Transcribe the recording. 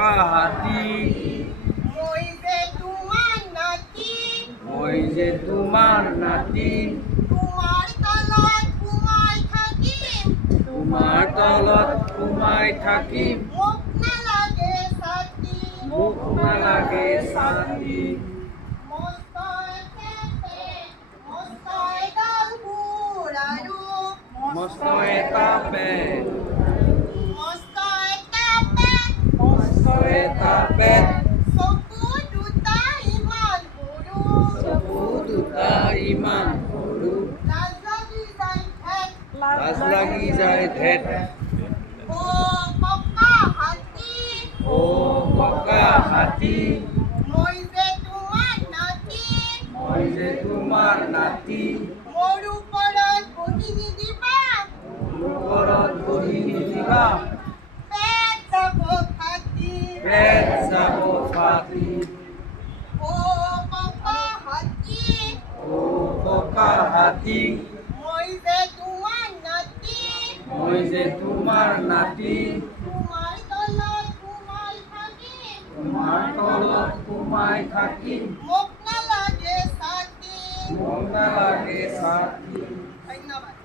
বকা হাতী মই যে তোমাৰ নাতি মই যে তোমাৰ নাতি তোমাৰ তলত সোমাই থাকিম তোমাৰ তলত সোমাই থাকিম মোক নালাগে ছাতি মোক নালাগে ছাতি মস্ত এডাল সুৰ আৰু মস্ত এটা পেট মস্ত এটা পেট মস্ত এটা পেট চকু দুটা ইমান সৰু চকু দুটা ইমান সৰু লাজ লাগি যায় ঠেক লাজ লাগি যায় ধেত অ ককা হাতী অ বকা হাতী মই যে তোমাৰ নাতি মই যে তোমাৰ নাতি মোৰ ওপৰত বহি নিদিবা ওপৰত বহি নিদিবা পেট যাব ফাটি পেট যাব ফাটি অ ককা হাতী অ বকা হাতী মই যে তোমাৰ নাতি মই যে তোমাৰ নাতি তোমাৰ তলত সোমাই থাকিম তোমাৰ তলত সোমাই থাকিম মোক নালাগে ছাতি মোক নালাগে ছাতি ধন্যবাদ